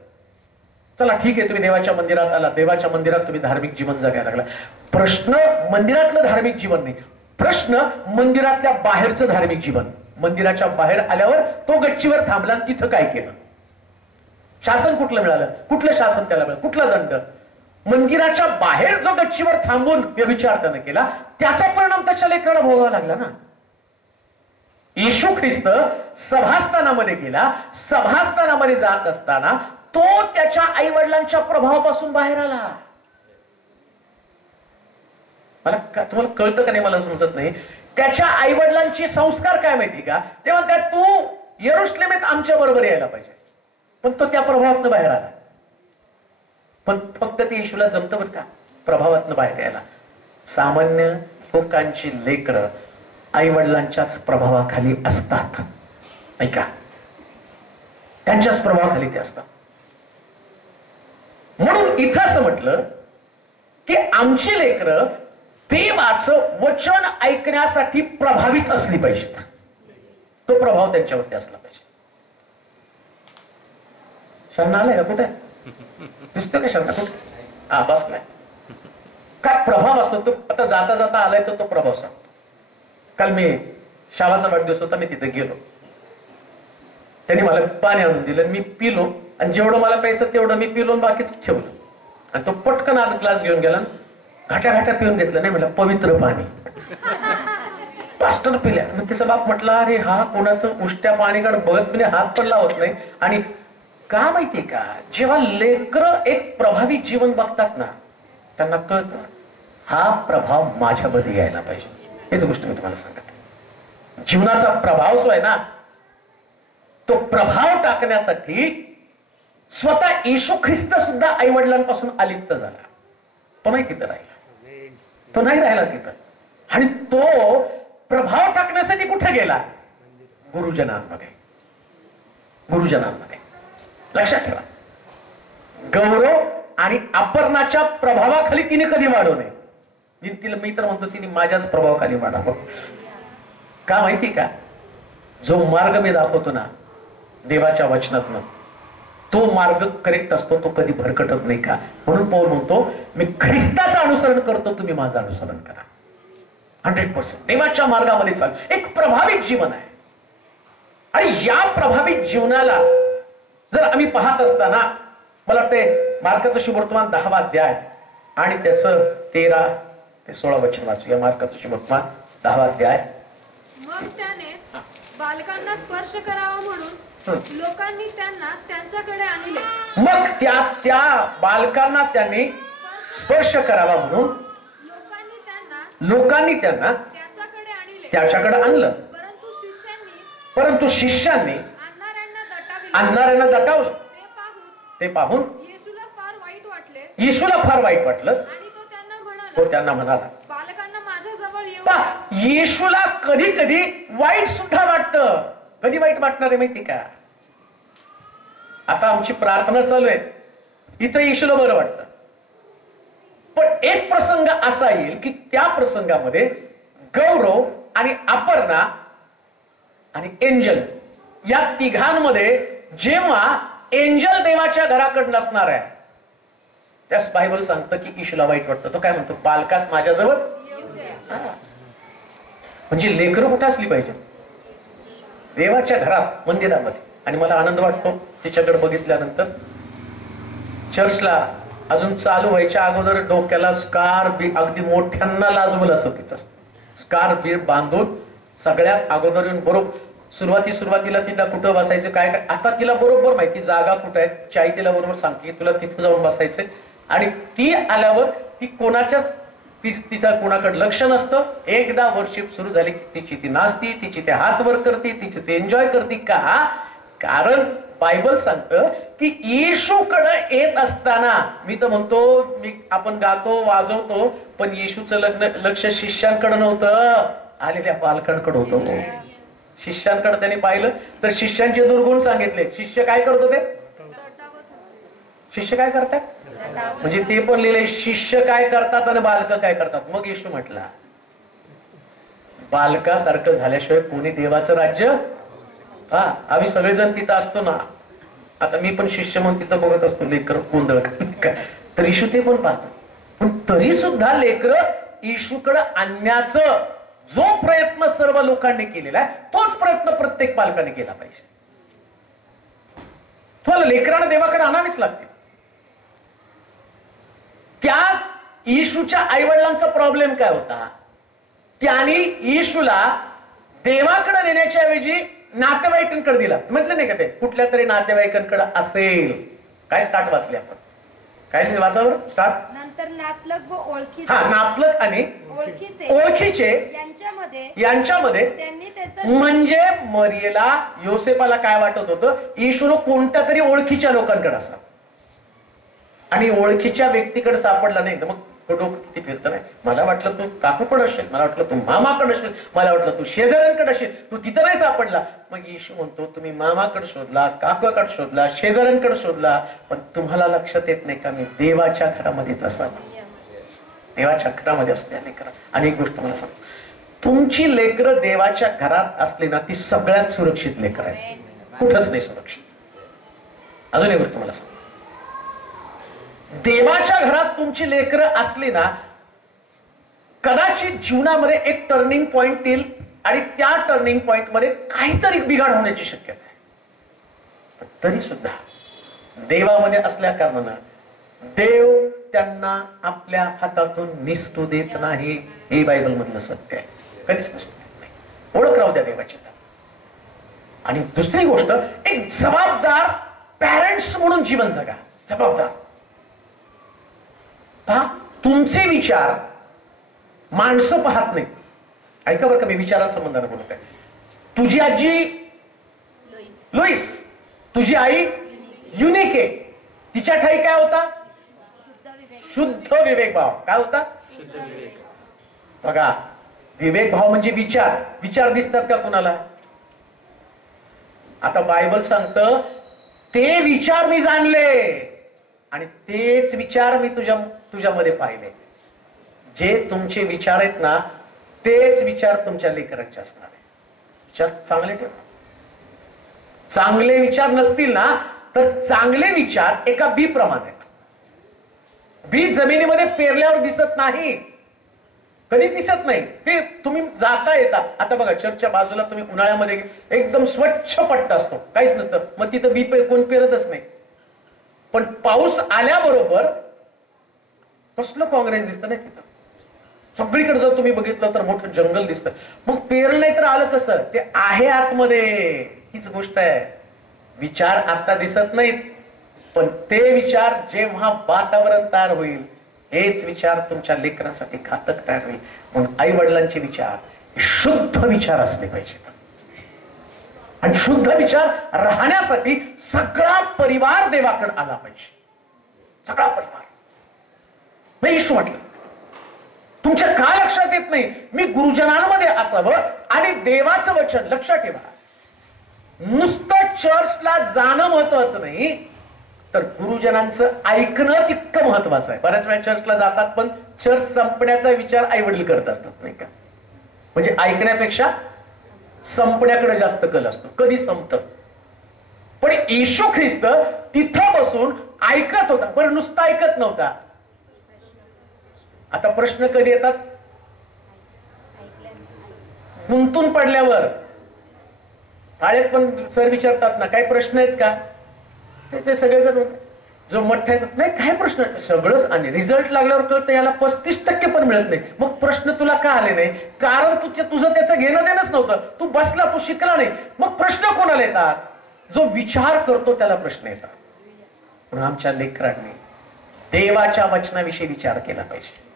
चला ठीक आहे, तुम्ही देवाच्या मंदिरात आला, देवाच्या मंदिरात तुम्ही धार्मिक जीवन जगायला लागला. प्रश्न मंदिरातलं धार्मिक जीवन नाही, प्रश्न मंदिरातल्या बाहेरचं धार्मिक जीवन. मंदिराच्या बाहेर आल्यावर तो गच्चीवर थांबला, तिथं काय केलं? शासन कुठलं मिळालं? कुठलं शासन त्याला मिळालं? कुठला दंड? मंदिराच्या बाहेर जो गच्चीवर थांबून व्यभिचार त्यानं केला, त्याचा परिणाम त्याच्या लेकराला भोगावा लागला ना. येशू ख्रिस्त सभास्थानामध्ये गेला, सभास्थानामध्ये जात असताना तो त्याच्या आई वडिलांच्या प्रभावापासून बाहेर आला. मला तुम्हाला कळतं का नाही मला समजत नाही. त्याच्या आई वडिलांचे संस्कार काय माहिती का? ते म्हणतात तू यरुशलेमेत आमच्या बरोबर यायला पाहिजे. पण तो त्या प्रभावातनं बाहेर आला. पण फक्त ते येशूला जमतं बरं का प्रभावातनं बाहेर यायला. सामान्य लोकांची लेकरं आई वडिलांच्याच प्रभावाखाली असतात. ऐका, त्यांच्याच प्रभावाखाली ते असतात. म्हणून इथं असं म्हटलं की आमची लेकरं देवाचं वचन ऐकण्यासाठी प्रभावित असली पाहिजेत. तो प्रभाव त्यांच्यावरती असला पाहिजे. शरणा आलाय का? कुठे दिसतो का शरणा? कुठे? हा बसलाय. काय प्रभाव असतो तो. आता जाता जाता आलाय तर तो प्रभाव सांगतो. काल मी शावाचा वाढदिवस होता, मी तिथे गेलो, त्यांनी मला पाणी आणून दिलं, मी पिलो आणि जेवढं मला प्यायचं तेवढं मी पिलो आणि बाकीच ठेवलं. आणि तो पटकन आत ग्लास घेऊन गेला, घाट्या घाट्या पिऊन घेतलं. नाही म्हटलं पवित्र पाणी. पास्टर पिल्या. मग त्याचा बाप म्हटला अरे हा कोणाचं उष्ट्या पाणीकडे बघत पण हात पण लावत नाही. आणि का माहितीये का, जेव्हा लेकरं एक प्रभावी जीवन बघतात ना, त्यांना कळतं हा प्रभाव माझ्यामध्ये यायला पाहिजे. हेच गोष्ट मी तुम्हाला सांगते. जीवनाचा प्रभाव जो आहे ना, तो प्रभाव टाकण्यासाठी स्वतः येशू ख्रिस्त सुद्धा आई वडिलांपासून अलिप्त झाला. तो नाही तिथं राहिला, तो नाही राहिला तिथं. आणि तो प्रभाव टाकण्यासाठी कुठे गेला? गुरुजनांमध्ये. गुरुजनांमध्ये. लक्षात ठेवा, गौरव आणि अपर्णाच्या प्रभावाखाली तिने कधी वाढवू नये. मी तर म्हणतो तिने माझ्याच प्रभावाखाली वाढावं. का माहिती का? जो मार्ग मी दाखवतो ना देवाच्या वचनातनं, तो मार्ग करेक्ट असतो, तो कधी भरकटत नाही. का? म्हणून पौल म्हणतो मी ख्रिस्ताचं अनुसरण करतो, तुम्ही माझं अनुसरण करा. 100% देवाच्या मार्गामध्ये चाल. एक प्रभावित जीवन आहे. आणि या प्रभावित जीवनाला जर आम्ही पाहत असताना, मला वाटते मार्काचं शुभवर्तमान 10वा अध्याय आणि त्याचं 13 ते 16 वचन वाचूया. मार्काचं शुभवर्तमान 10वा अध्याय. मग त्याने बालकांना स्पर्श करावा म्हणून लोकांनी त्यांना त्यांच्याकडे आणले. मग त्या बालकांना त्यांनी स्पर्श करावा म्हणून लोकांनी त्यांना त्याच्याकडे आणलं. परंतु शिष्यांनी आणणाऱ्यांना दटावलं. ते पाहून येशूला फार वाईट वाटलं. तो त्यांना म्हणाला, बालकांना माझ्याजवळ येऊ. येशूला कधी कधी वाईट सुद्धा वाटतं. कधी वाईट वाटणार आहे माहिती का? आता आमची प्रार्थना चालू आहे, इथं येशूला बरं वाटतं. पण एक प्रसंग असा येईल की त्या प्रसंगामध्ये गौरव आणि अपर्णा आणि एंजल या तिघांमध्ये जेव्हा एंजल देवाच्या घराकडे नसणार आहे, त्यास बायबल सांगतं की येशूला वाईट वाटतं. तो काय म्हणतो, बालकास माझ्याजवळ. म्हणजे लेकरं कुठं असली पाहिजे? देवाच्या घरात, मंदिरामध्ये. आणि मला आनंद वाटतो तिच्याकडे बघितल्यानंतर. चर्चला अजून चालू व्हायच्या अगोदर डोक्याला स्कार बी, अगदी मोठ्यांना लाजवलं असं तिचं स्कार बी बांधून सगळ्यात अगोदर येऊन बरोबर सुरुवातीला तिला कुठं बसायचं काय काय, आता तिला बरोबर माहिती जागा कुठं आहे. तिची आई तिला बरोबर सांगते तुला तिथं जाऊन बसायचंय. आणि ती आल्यावर ती कोणाच्याच तिचं कोणाकडे लक्ष नसतं. एकदा वर्शिप सुरू झाली की तिची ती नाचती, तिची ते हात वर करते, तिची ते एन्जॉय करते. का? कारण बायबल सांगतं की येशूकडे येत असताना, मी तर म्हणतो आपण गातो वाजवतो, पण येशूचं लक्ष शिष्यांकडे नव्हतं, आलेल्या बालकांकडे होतं. शिष्यांकडे त्यांनी पाहिलं तर शिष्यांचे दुर्गुण सांगितले. शिष्य काय करत होते? शिष्य काय करतात? म्हणजे ते पण लिहिले शिष्य काय करतात आणि बालक काय करतात. मग येशू म्हटला, बालकासारखं झाल्याशिवाय कोणी देवाचं राज्य. आम्ही सगळेजण तिथं असतो ना, आता मी पण शिष्य म्हणून तिथं बघत असतो लेकर गोंधळ तर येशू ते पण पाहतो. पण तरी सुद्धा लेकर येशूकडे आणण्याचं जो प्रयत्न सर्व लोकांनी केलेला आहे, तोच प्रयत्न प्रत्येक पालकाने केला पाहिजे. तुम्हाला लेकरांना देवाकडे आणावीच लागते. त्या येशूच्या आई वडिलांचा प्रॉब्लेम काय होता? त्यांनी येशूला देवाकडे नेण्याच्या ऐवजी नातेवाईकांकडे दिला. म्हटलं नाही का ते कुठल्या तरी नातेवाईकांकडे असेल. काय स्टार्ट वाचले आपण? काय वाचावर स्टार्ट? नंतर नातलग व ओळखीचे. नातलग आणि ओळखीचे यांच्यामध्ये त्यांनी त्याचं, म्हणजे मरियेला योसेफाला काय वाटत होतं, येशूनं कोणत्या तरी ओळखीच्या लोकांकडे असा आणि ओळखीच्या व्यक्तीकडे सापडला नाही तर मग डोकं किती फिरतं. नाही, मला वाटलं तू काकूकडे असेल, मला वाटलं तू मामाकडे असेल, मला वाटलं तू शेजाऱ्यांकडे असेल, तू तिथं नाही सापडला. मग येशू म्हणतो तुम्ही मामाकडे शोधला, काकाकडे शोधला, शेजाऱ्यांकडे शोधला, पण तुम्हाला लक्षात येत नाही का मी देवाच्या घरामध्येच असावा. देवाच्या घरामध्ये असल्या लेकरं. आणि एक गोष्ट मला सांग, तुमची लेकरं देवाच्या घरात असली ना ती सगळ्यात सुरक्षित लेकर आहे, कुठंच नाही सुरक्षित. अजून एक गोष्ट मला सांग, देवाच्या घरात तुमची लेकरं असली ना, कदाचित जीवनामध्ये एक टर्निंग पॉइंट येईल आणि त्या टर्निंग पॉइंट मध्ये काहीतरी बिघाड होण्याची शक्यता आहे. पण तरी सुद्धा देवामध्ये असल्या कारणानं देव त्यांना आपल्या हातातून निसटू देत नाही. हे बायबल मधलं सत्य आहे. कधीच नसतो नाही. ओळख राहू द्या देवाची. आणि दुसरी गोष्ट, एक जबाबदार पॅरेंट्स म्हणून जीवन जगा. जबाबदार. तुमचे विचार माणसं पाहत नाही. ऐका बरं का, मी विचारासंबंधाने बोलत आहे. तुझी आजी लुईस, तुझी आई युनिक आहे. तिच्या ठाई काय होता? शुद्ध विवेक भाव. काय होता? शुद्ध विवेक. बघा, विवेक भाव म्हणजे विचार. विचार दिसतात का कुणाला? आता बायबल सांगतं ते विचार मी जाणले आणि तेच विचार मी तुझ्यामध्ये पाहिले. जे तुमचे विचार आहेत ना, तेच विचार तुमच्या लेकरांचे असणार आहे. विचार चांगले ठेवा. चांगले विचार नसतील ना तर चांगले विचार एका बी प्रमाणे आहेत. बी जमिनीमध्ये पेरल्यावर दिसत नाही, कधीच दिसत नाही. ते तुम्ही जाता येता. आता बघा, चर्चच्या बाजूला तुम्ही उन्हाळ्यामध्ये एकदम स्वच्छ पट्टा असतो, काहीच नसतं, मग तिथं बी कोण पेरतच नाही. पण पाऊस आल्याबरोबर कसलं काँग्रेस दिसतं नाही तिथं. सगळीकडे जर तुम्ही बघितलं तर मोठं जंगल दिसतं. मग पेरलं नाही तर आलं कसं? ते आहे आतमध्ये. हीच गोष्ट आहे. विचार आता दिसत नाहीत, पण ते विचार जेव्हा वातावरण तयार होईल, हेच विचार तुमच्या लेकरांसाठी घातक तयार होईल. म्हणून आई वडिलांचे विचार शुद्ध विचार असले पाहिजेत. आणि शुद्ध विचार राहण्यासाठी सगळा परिवार देवाकडे आला पाहिजे. सगळा परिवार. मी येशू म्हटलं, तुमच्या का लक्षात येत नाही? मी गुरुजनांमध्ये असावं आणि देवाचं वचन. लक्षात ठेवा, नुसतं चर्चला जाणं महत्वाचं नाही, तर गुरुजनांचं ऐकणं तितकं महत्वाचं आहे. बऱ्याच वेळा चर्चला जातात, पण चर्च संपण्याचा विचार आई वडील करत असतात, नाही का? म्हणजे ऐकण्यापेक्षा संपण्याकडे जास्त कल असतो. कधी संपत. पण येशू ख्रिस्त तिथं बसून ऐकत होता, पण नुसतं ऐकत नव्हता. आता प्रश्न कधी येतात? गुंतून पडल्यावर. शाळेत पण सर विचारतात ना, काही प्रश्न आहेत का? ते सगळेजण जो मोठा आहे, नाही काय प्रश्न, सगळंच. आणि रिझल्ट लागल्यावर कळतं याला 35% पण मिळत नाही. मग प्रश्न तुला का आले नाही? कारण तुझं त्याचं घेणं देणंच नव्हतं. तू बसला, तू शिकला नाही. मग प्रश्न कोणाला येतात? जो विचार करतो त्याला प्रश्न येतात. पण आमच्या लेकरांनी देवाच्या वचनाविषयी विचार केला पाहिजे.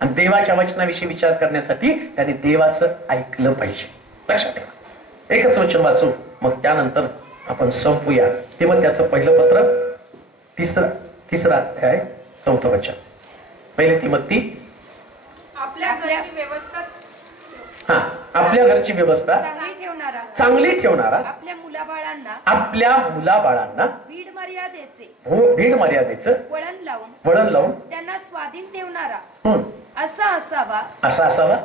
आणि देवाच्या वचनाविषयी विचार करण्यासाठी त्याने देवाचं ऐकलं पाहिजे. लक्षात ठेवा. एकच वचन वाचू, मग त्यानंतर आपण संपूया. तिमोथेचं पहिलं पत्र, तिसरा अध्याय, 4थं वचन. पहिले तिमोथी. आपल्या घरची व्यवस्था आपल्या घरची व्यवस्था चांगली ठेवणारा, आपल्या मुलाबाळांना भीड मर्यादेचं वळण लावून त्यांना स्वाधीन ठेवणारा असा असावा,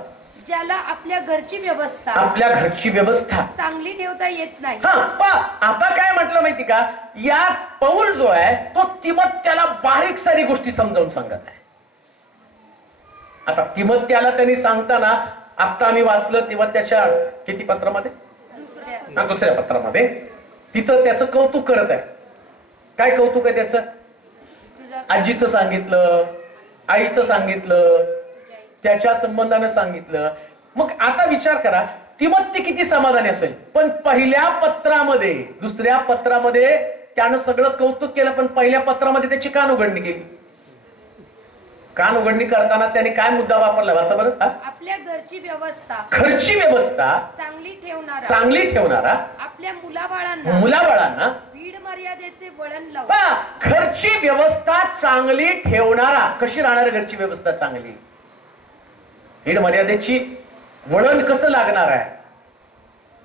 ज्याला आपल्या घरची व्यवस्था चांगली ठेवता येत नाही. आता काय म्हटलं माहिती का? या पौल जो आहे तो तिमोथेला बारीक सारी गोष्टी समजावून सांगत आहे. आता तिमोथेला त्यांनी सांगताना, आता आम्ही वाचलं तिमोथेच्या किती पत्रामध्ये? दुसऱ्या पत्रामध्ये. तिथं त्याचं कौतुक करत आहे. काय कौतुक आहे त्याचं? आजीचं सांगितलं, आईचं सांगितलं, त्याच्या संबंधानं सांगितलं. मग आता विचार करा, तिमोथी किती समाधानी असेल. पण पहिल्या पत्रामध्ये, दुसऱ्या पत्रामध्ये त्यानं सगळं कौतुक केलं, पण पहिल्या पत्रामध्ये त्याची कान उघडणी केली. कान उघडणी करताना त्याने काय मुद्दा वापरला? वाचा बरं. आपल्या घरची व्यवस्था चांगली ठेवणारा, आपल्या मुलाबाळांना भीड मर्यादेचे वळण लावून. घरची व्यवस्था चांगली ठेवणारा. कशी राहणार घरची व्यवस्था चांगली? भीड मर्यादेची वळण कसं लागणार आहे?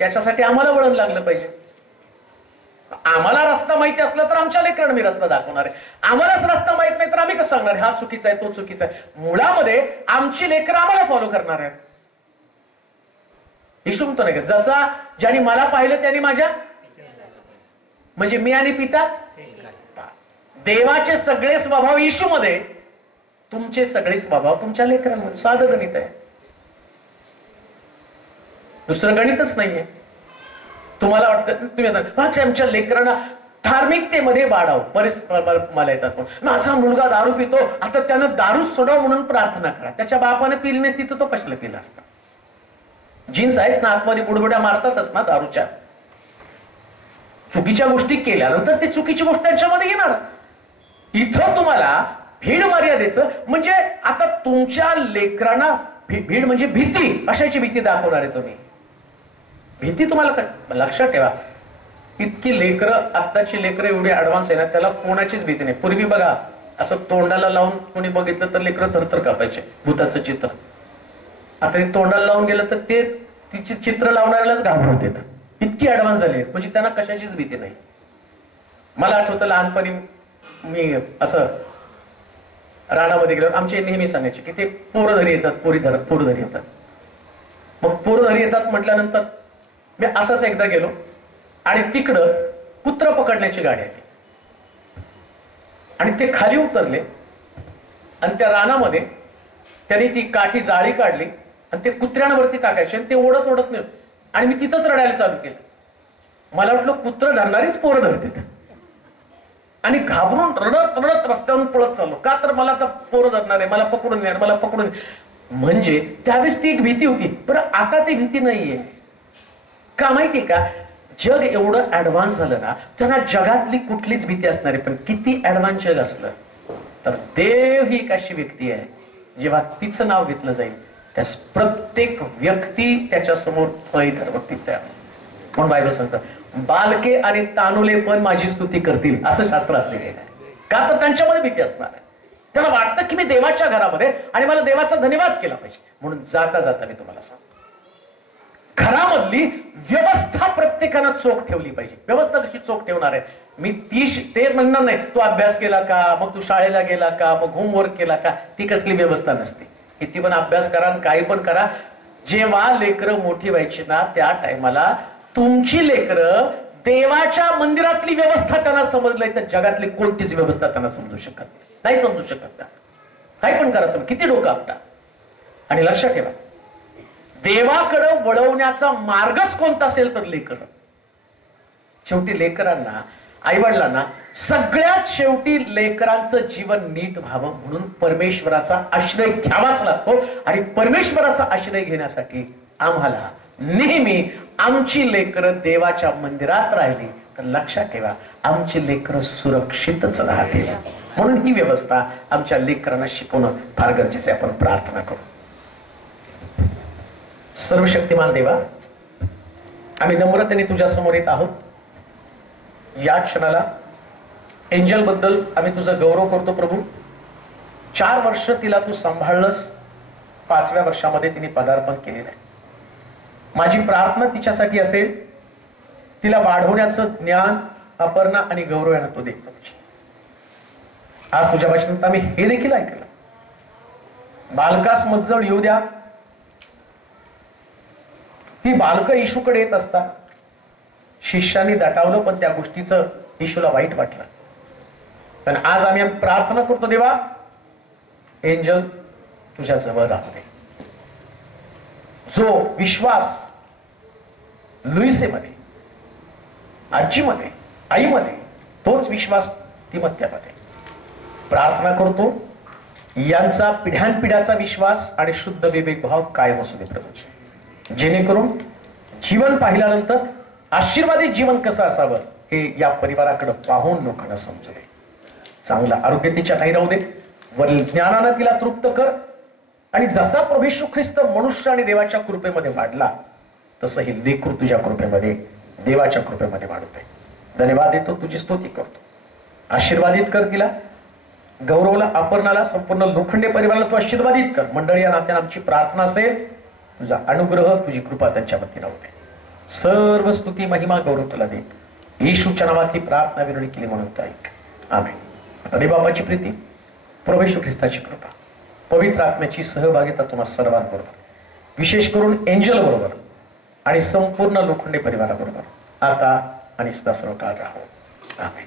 त्याच्यासाठी आम्हाला वळण लागलं पाहिजे. आम्हाला रस्ता माहिती असला तर आमच्या लेकरांना मी रस्ता दाखवणार आहे. आम्हालाच रस्ता माहित नाही तर आम्ही कसं सांगणार हा चुकीचा आहे, तो चुकीचा आहे? मुळामध्ये आमची लेकरं आम्हाला फॉलो करणार आहेत. येशू म्हणतो नाही का, जसा ज्याने मला पाहिलं त्याने माझ्या, म्हणजे मी आणि पिता. देवाचे सगळे स्वभाव येशूमध्ये, तुमचे सगळे स्वभाव तुमच्या लेकरांमध्ये. साधं गणित आहे, दुसरं गणितच नाहीये. तुम्हाला वाटतं तुम्ही आता आमच्या लेकरांना धार्मिकतेमध्ये वाढावं. बरेच मला येतात, माझा मुलगा दारू पितो, आता त्यानं दारू सोडाव म्हणून प्रार्थना करा. त्याच्या बापाने पिली नसती तर तो कशाला पिला असता? जीन्स आहेच ना, आतमध्ये बुडबुड्या मारतातच ना दारूच्या. चुकीच्या गोष्टी केल्यानंतर ते चुकीची गोष्ट त्यांच्यामध्ये येणार. इथं तुम्हाला भीड मर्यादेचं, म्हणजे आता तुमच्या लेकरांना भीड म्हणजे भीती, अशाची भीती दाखवणार आहे तुम्ही. भीती तुम्हाला लक्षात ठेवा, इतकी लेकरं, आत्ताची लेकरं एवढी ऍडव्हान्स आहे ना, त्याला कोणाचीच भीती नाही. पूर्वी बघा, असं तोंडाला लावून कोणी बघितलं तर लेकरं थरथर कापायचे, भूताचं चित्र. आता ते तोंडाला लावून गेलं तर ते तिची चित्र लावणाऱ्यालाच घाबरत येत. इतकी ऍडव्हान्स झाली म्हणजे त्यांना कशाचीच भीती नाही. मला आठवतं लहानपणी मी असं रानामध्ये गेल्यावर आमचे नेहमी सांगायचे की ते पोरं घरी येतात, पोरं घरी येतात. मग पोरं घरी येतात म्हटल्यानंतर मी असाच एकदा गेलो आणि तिकडं कुत्र पकडण्याची गाडी आली आणि ते खाली उतरले आणि त्या रानामध्ये त्यांनी ती काठी जाळी काढली आणि ते कुत्र्यांवरती टाकायचे आणि ते ओढत ओढत नाही. आणि मी तिथंच रडायला चालू केलं. मला वाटलं कुत्र धरणारीच पोरं धरतात आणि घाबरून रडत रडत रस्त्यावरून पळत चाललो. का तर मला आता पोरं धरणार आहे, मला पकडून येणार, मला पकडून. म्हणजे त्यावेळेस ती एक भीती होती, पण आता ती भीती नाहीये. का माहितीये का, जग एवढं ऍडव्हान्स झालं ना, त्यांना जगातली कुठलीच भीती असणार आहे. पण किती ऍडव्हान्स जग असलं तर देव ही एक अशी व्यक्ती आहे, जेव्हा तिचं नाव घेतलं जाईल त्या प्रत्येक व्यक्ती त्याच्या समोर फळी धरवती. म्हणून बायबल सांगतं बालके आणि तानुले पण माझी स्तुती करतील, असं शास्त्रात लिहिलेलं आहे. का तर त्यांच्यामध्ये भीती असणार आहे. त्यांना वाटतं की मी देवाच्या घरामध्ये आणि मला देवाचा धन्यवाद केला पाहिजे. म्हणून जाता जाता मी तुम्हाला सांगतो, घरामधली व्यवस्था प्रत्येकानं चोख ठेवली पाहिजे. व्यवस्था कशी चोख ठेवणार आहे? मी ते म्हणणार नाही तू अभ्यास केला का, मग तू शाळेला गेला का, मग होमवर्क केला का. ती कसली व्यवस्था नसते. किती पण अभ्यास करा, काही पण करा, जेव्हा लेकरं मोठी व्हायची ना त्या टायमाला तुमची लेकरं देवाच्या मंदिरातली व्यवस्था त्यांना समजलंय तर जगातली कोणतीच व्यवस्था त्यांना समजू शकत नाही. समजू शकत. काही पण करा तुम्ही, किती डोकं आपटा. आणि लक्षात ठेवा, देवाकडं वळवण्याचा मार्गच कोणता असेल तर लेकर. शेवटी लेकरांना, आईवडिलांना सगळ्यात शेवटी लेकरांचं जीवन नीट व्हावं म्हणून परमेश्वराचा आश्रय घ्यावाच लागतो. आणि परमेश्वराचा आश्रय घेण्यासाठी आम्हाला नेहमी आमची लेकरं देवाच्या मंदिरात राहिली तर लक्षात ठेवा आमची लेकरं सुरक्षितच राहतील. म्हणून ही व्यवस्था आमच्या लेकरांना शिकवणं फार गरजेचं आहे. आपण प्रार्थना करू. सर्वशक्तिमान देवा, आम्ही नम्रतेने तुझ्या समोर येत आहोत. या क्षणाला एंजल बद्दल आम्ही तुझा गौरव करतो प्रभू. 4 वर्ष तिला तू सांभाळलंस, 5व्या वर्षामध्ये तिने पदार्पण केलेलं आहे. माझी प्रार्थना तिच्यासाठी असेल, तिला वाढवण्याचं ज्ञान, अपर्णा आणि गौरव यांना तो देतो. आज तुझ्या भाषणात आम्ही हे देखील ऐकलं, बालकास मज्जळ येऊ द्या. ही बालकं येशूकडे येत असतात. शिष्याने दटावलं पण त्या गोष्टीचं येशूला वाईट वाटलं. पण आज आम्ही प्रार्थना करतो देवा, एंजल तुझ्या जवळ राहू दे. जो विश्वास लुईसेमध्ये, आजीमध्ये, आईमध्ये, तोच विश्वास तिमत्यामध्ये. प्रार्थना करतो यांचा पिढ्यानपिढ्याचा विश्वास आणि शुद्ध विवेक भाव कायम असू दे प्रभूजी. जेणेकरून जीवन पाहिल्यानंतर आशीर्वादित जीवन कसं असावं हे या परिवाराकडे पाहून लोकांना समजू दे. चांगलं आरोग्य तिच्या ठाई राहू दे. वरील ज्ञानानं तिला तृप्त कर. आणि जसा प्रभू येशू ख्रिस्त मनुष्य आणि देवाच्या कृपेमध्ये वाढला तसं ही लेकरू तुझ्या कृपेमध्ये, देवाच्या कृपेमध्ये वाढत आहे. धन्यवाद देतो, तुझी स्तुती करतो. आशीर्वादित कर तिला, गौरवला, अपर्णाला, संपूर्ण लोखंडे परिवाराला तू आशीर्वादित कर. मंडळी या नात्याने आमची प्रार्थना असेल, तुझा अनुग्रह, तुझी कृपा त्यांच्यावरती राहू दे. सर्व स्तुती, महिमा, गौरव तुला दे. येशूच्या नावात ही प्रार्थना विनंती केली म्हणून तो ऐक. आमेन. आता देवबापाची प्रीती, प्रभू येशू ख्रिस्ताची कृपा, पवित्र आत्म्याची सहभागिता तुम्हा सर्वांबरोबर, विशेष करून एंजल बरोबर आणि संपूर्ण लोखंडे परिवाराबरोबर आता आणि सदा सर्व काळ राहो. आमेन.